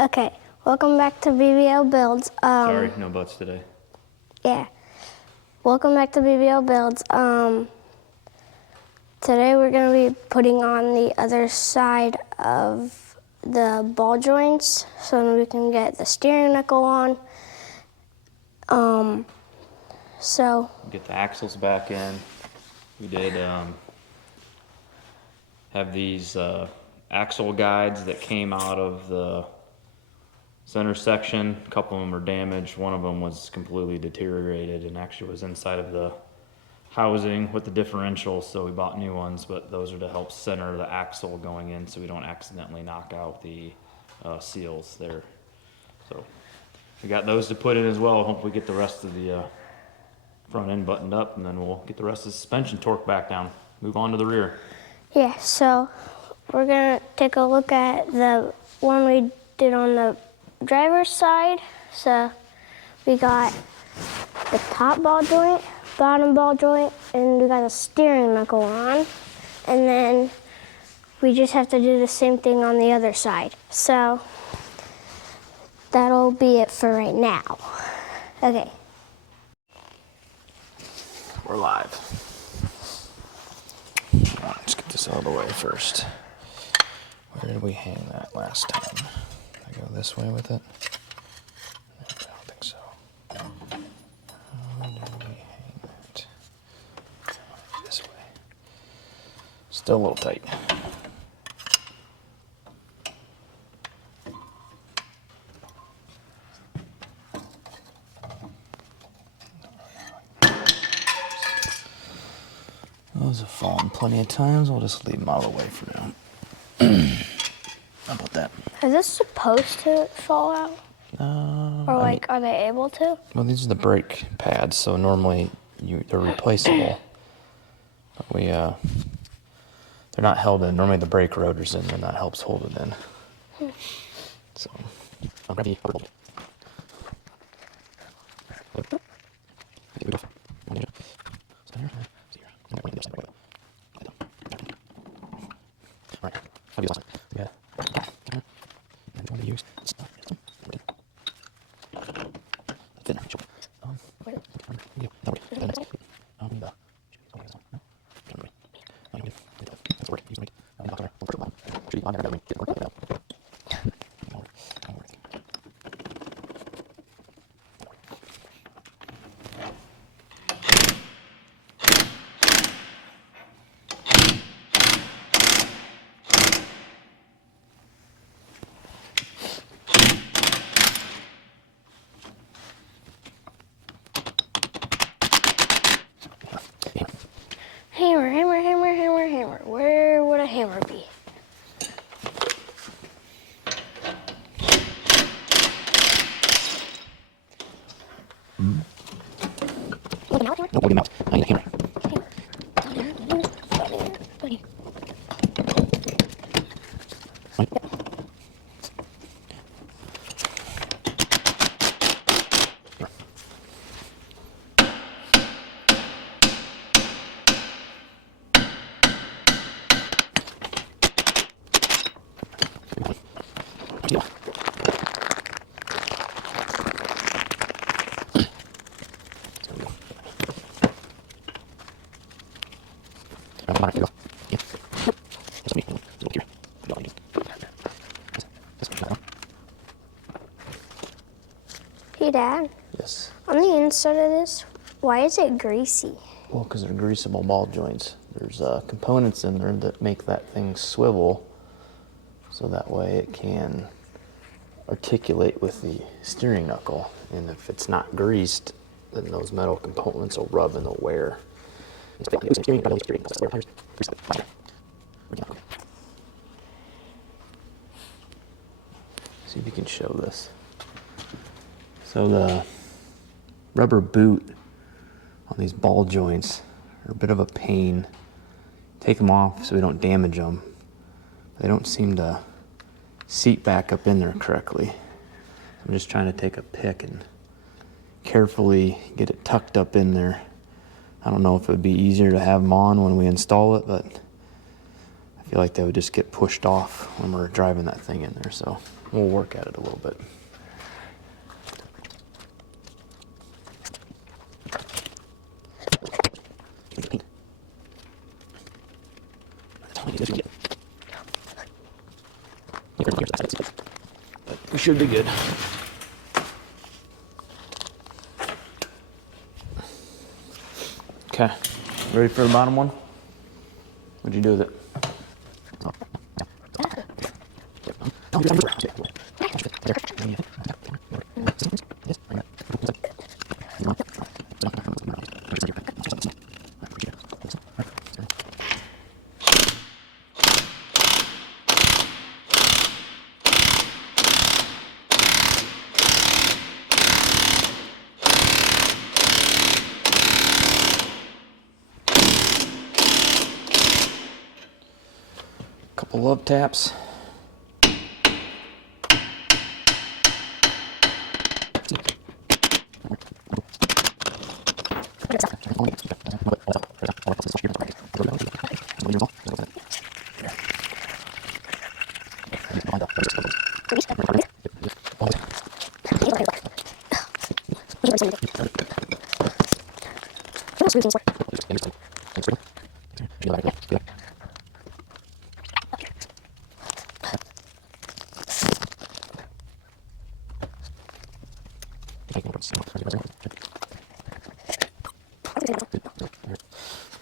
Okay, welcome back to BBL Builds. Sorry, no butts today. Yeah, welcome back to BBL Builds. Today we're going to be putting on the other side of the ball joints so we can get the steering knuckle on. So Get the axles back in. We did have these axle guides that came out of the center section. A couple of them are damaged. One of them was completely deteriorated and actually was inside of the housing with the differential, so we bought new ones, but those are to help center the axle going in so we don't accidentally knock out the seals there. So we got those to put in as well. Hopefully get the rest of the front end buttoned up, and then we'll get the rest of the suspension torque back down. Move on to the rear. yeah, so we're going to take a look at the one we did on the driver's side. So we got the top ball joint, bottom ball joint, and we got a steering knuckle on. And then we just have to do the same thing on the other side. So that'll be it for right now. Okay. We're live. Let's get this out of the way first. Where did we hang that last time? Did I go this way with it? I don't think so. How did we hang that? This way. Still a little tight. Those have fallen plenty of times. We'll just leave them out of the way for now. How about that? Is this supposed to fall out? Or like, are they able to? Well, these are the brake pads, so normally they're replaceable. But they're not held in. Normally the brake rotor's in, and that helps hold it in. So, I'll grab the upper bolt. Right. How do you last? Yeah. And one to use. Fit. Hammer, hammer, hammer, hammer, hammer. Where would a hammer be? No, what amount? I need a hammer. Right. Yeah. Hey, Dad. Yes. On the inside of this, why is it greasy? Well, because they're greasable ball joints. There's components in there that make that thing swivel, so that way it can articulate with the steering knuckle. And if it's not greased, then those metal components will rub and they'll wear. See if you can show this. So the rubber boot on these ball joints are a bit of a pain. Take them off so we don't damage them. They don't seem to seat back up in there correctly. I'm just trying to take a pick and carefully get it tucked up in there. I don't know if it would be easier to have them on when we install it, but I feel like they would just get pushed off when we're driving that thing in there. So We'll work at it a little bit. We should be good. Okay, ready for the bottom one? What'd you do with it? Couple love taps.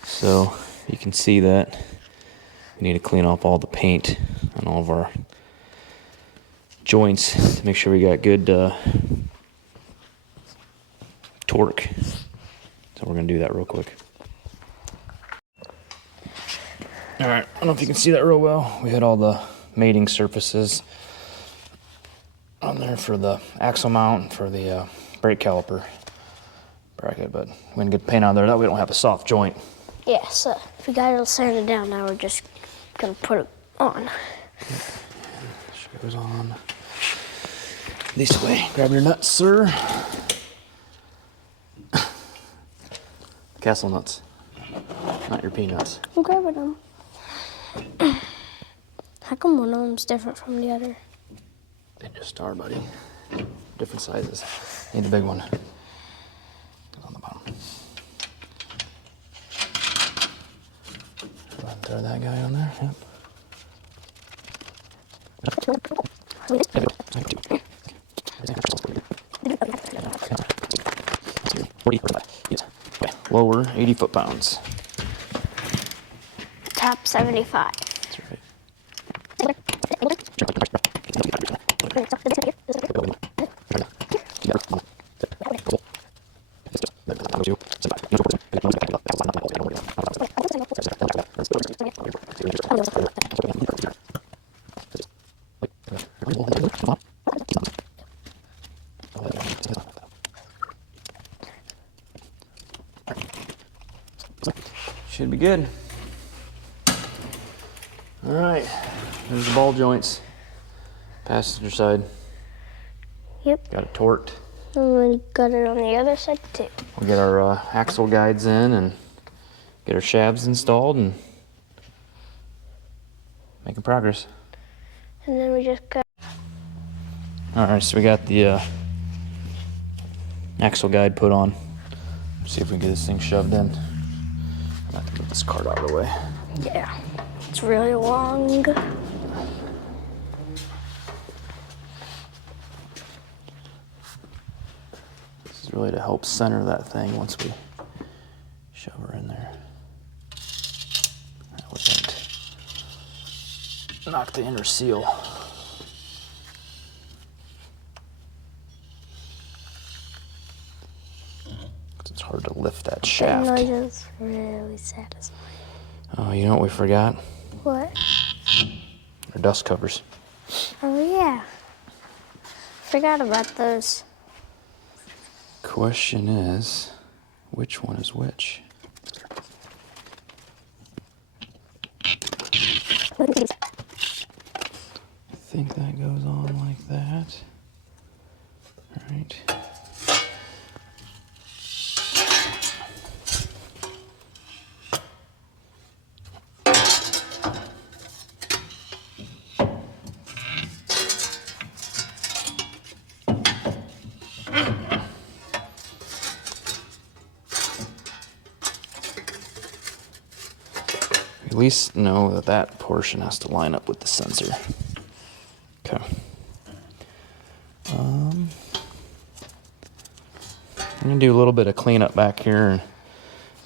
So you can see that we need to clean off all the paint on all of our joints to make sure we got good torque. So we're gonna do that real quick. All right, I don't know if you can see that real well. We had all the mating surfaces on there for the axle mount and for the brake caliper bracket, but we can get paint on there. That way we don't have a soft joint. Yeah, so if we got it sand it down, now we're just gonna put it on. Goes on this way. Grab your nuts, sir. Castle nuts, not your peanuts. I'm grabbing them. How come one of them's different from the other? They just are, buddy. Different sizes. Need the big one. Goes on the bottom. Go ahead and throw that guy on there. Yep. Lower 80 foot-pounds. Top 75. That's right. Should be good. All right, there's the ball joints. Passenger side. Yep. Got it torqued. And we got it on the other side too. We'll get our axle guides in and get our shafts installed and making progress. And then we just got. All right, so we got the axle guide put on. See if we can get this thing shoved in. I'm gonna have to move this cart out of the way. Yeah, it's really long. This is really to help center that thing once we shove her in there. That wouldn't knock the inner seal. It's hard to lift that shaft. That noise is really satisfying. Oh, you know what we forgot? What? Our dust covers. Oh yeah. Forgot about those. Question is, which one is which? I think that goes on like that. All right. at least know that that portion has to line up with the sensor. Okay. I'm gonna do a little bit of cleanup back here and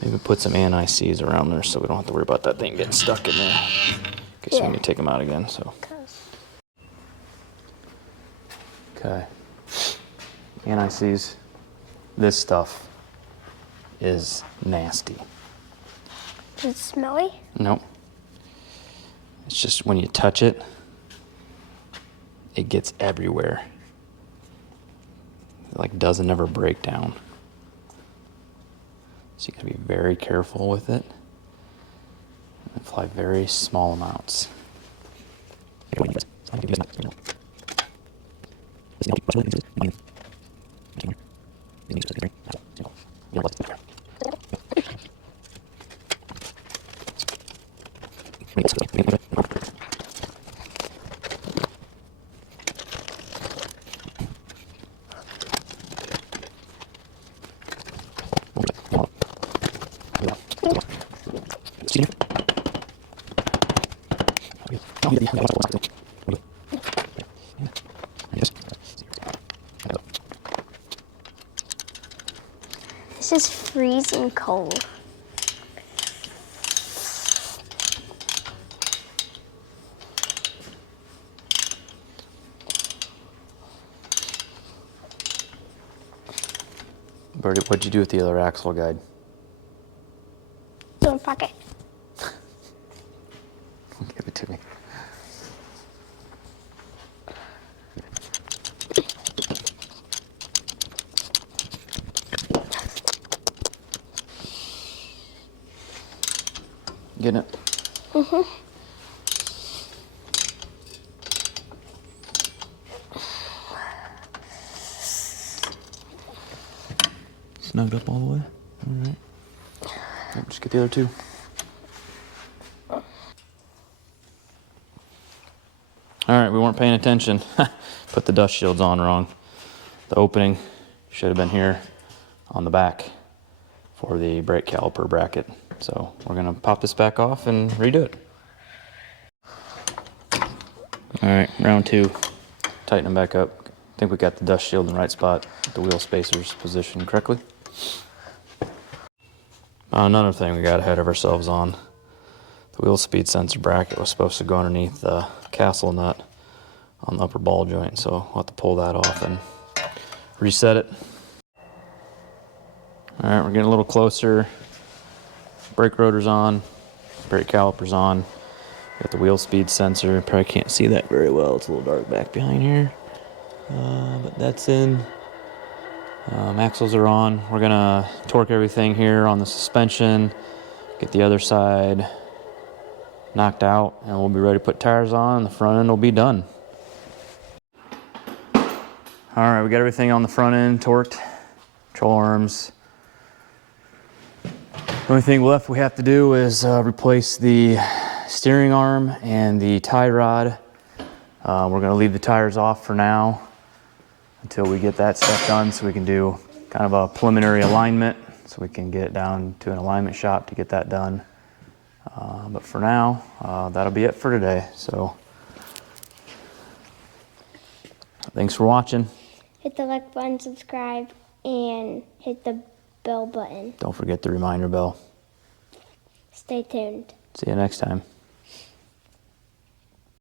maybe put some NICs around there so we don't have to worry about that thing getting stuck in there. In case we need to take them out again, so. Okay. NICs. This stuff is nasty. Is it smelly? Nope. It's just when you touch it, it gets everywhere. It like doesn't ever break down. So you gotta be very careful with it. And apply very small amounts. This is freezing cold. Birdie, what'd you do with the other axle guide? Don't pocket. Give it to me. Getting it? Mm-hmm. Snugged up all the way? All right. Yep, just get the other two. All right, we weren't paying attention. Put the dust shields on wrong. The opening should have been here on the back for the brake caliper bracket. So we're gonna pop this back off and redo it. All right, round two. Tighten them back up. I think we got the dust shield in the right spot. The wheel spacers positioned correctly. Another thing we got ahead of ourselves on. The wheel speed sensor bracket was supposed to go underneath the castle nut on the upper ball joint, so we'll have to pull that off and reset it. All right, we're getting a little closer. Brake rotor's on, brake caliper's on. Got the wheel speed sensor. Probably can't see that very well. It's a little dark back behind here. But that's in. Axles are on. We're gonna torque everything here on the suspension, get the other side knocked out, and we'll be ready to put tires on, and the front end will be done. All right, we got everything on the front end torqued, control arms. The only thing left we have to do is replace the steering arm and the tie rod. We're gonna leave the tires off for now until we get that stuff done, so we can do kind of a preliminary alignment, so we can get down to an alignment shop to get that done. But for now, that'll be it for today. So thanks for watching. Hit the like button, subscribe, and hit the bell button. Don't forget the reminder bell. Stay tuned. See you next time.